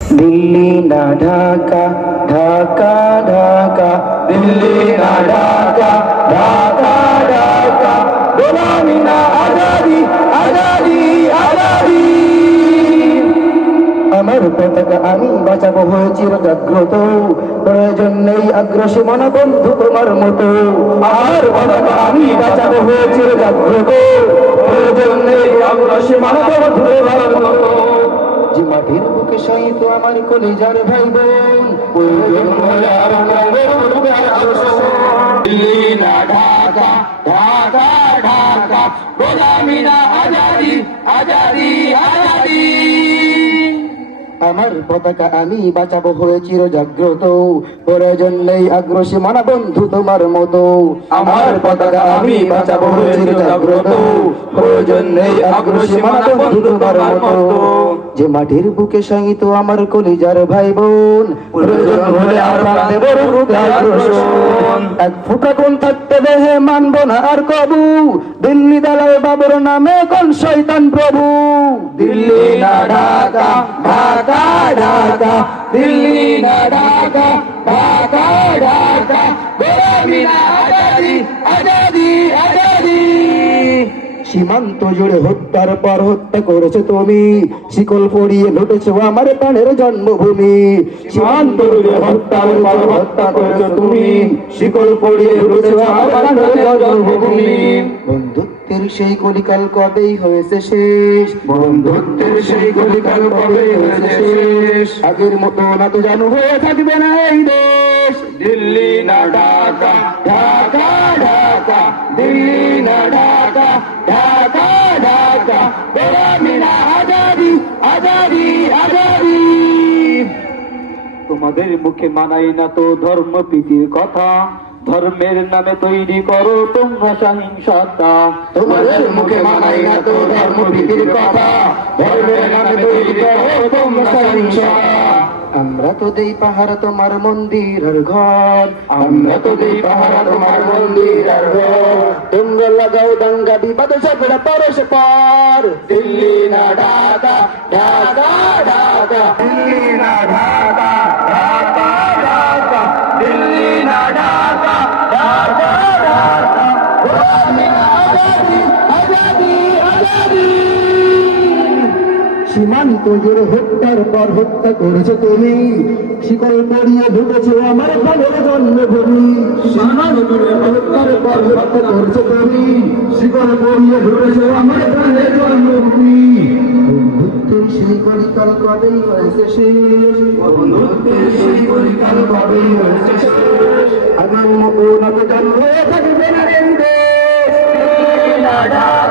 দিল্লি না ঢাকা ঢাকা ঢাকা দিল্লি না ঢাকা ঢাকা আমার পতাকা আমি বাঁচাবো জাগ্রত প্রয়োজন নেই আগ্রসী তোমার মতো। আমার পতাকা আমি বাঁচাবো জাগ্রত প্রয়োজন নেই আগ্রসী তোমার মতো। মাটির বুকে সাহিত্য আমার ভাই বোন ঢাকা ঢাকা ঢাকা। গোলামি না আজাদি আজাদি আজাদি। আমার পতাকা আমি বাঁচাবো হয়ে চির জাগ্রত প্রয়োজন নেই আগ্রসী মানা বন্ধু তোমার মতো। আমার পতাকা আমি বাঁচাবো হয়ে চির জাগ্রত প্রয়োজন নেই আগ্রসী মানা বন্ধু তোমার মতো। যে মাটির বুকে সংগীত আমার কলিজার ভাই বোন প্রয়োজন হলে আর আগ্রসন। এক ফুটা কোন থাকতে দেহে মানব না আর কবু। দিল্লি দালাল বাবুর নামে কোন শৈতান প্রভু। দিল্লি ঢাকা ঢাকা ঢাকা দিল্লি না ঢাকা ঢাকা ঢাকা গোলামি না আজাদি আজাদি আজাদি। সীমান্ত জুড়ে হত্যার পর হত্যা করেছ তুমি। শিকল পড়িয়ে লুটেছো আমার প্রাণের জন্মভূমি। সীমান্ত জুড়ে হত্যার পর হত্যা করেছ তুমি। শিকল পড়িয়ে লুটেছো আমার প্রাণের জন্মভূমি। সেই কলিকাল কবেই হয়েছে শেষ? বন্ধুত্বের সেই কলিকাল কবেই হয়েছে শেষ? আগের মতো না তো জানো হয়ে থাকবে না এই দেশ। দিল্লি না ঢাকা ঢাকা ঢাকা। দিল্লি না ঢাকা ঢাকা ঢাকা। গোলামি না আজাদি আজাদি আজাদি। তোমাদের মুখে মানাই না তো ধর্ম প্রীতির কথা। ধর্মের নামে তৈরি করো তোমরা সহিংসতা। তোমাদের মুখে মানাই না তো ধর্ম প্রীতির কথা। ধর্মের নামে তৈরি করো তোমরা সহিংসা আমরা তো দেই পাহারা তোমার মন্দির আর ঘর। আমরা তো দেই পাহারা তোমার মন্দির আর ঘর। তোমরা লাগাও দাঙ্গা বিবাদ ঝগড়া পরশ পার। দিল্লি না ঢাকা ঢাকা ঢাকা। দিল্লি না ঢাকা। সীমান্ত জুড়ে হত্যার পর হত্যা করেছ তুমি। শিকল পড়িয়ে ঢুকেছো আমার প্রাণের জন্মভূমি। সীমান্ত হত্যার পর হত্যা করেছ তুমি। শিকল পড়িয়ে ঢুকেছো আমার প্রাণের জন্মভূমি। বন্ধুত্বের সেই কলিকাল কবেই হয়েছে শেষ? বন্ধুত্বের সেই কলিকাল কবেই হয়েছে শেষ? জন্ম থাকে டாடா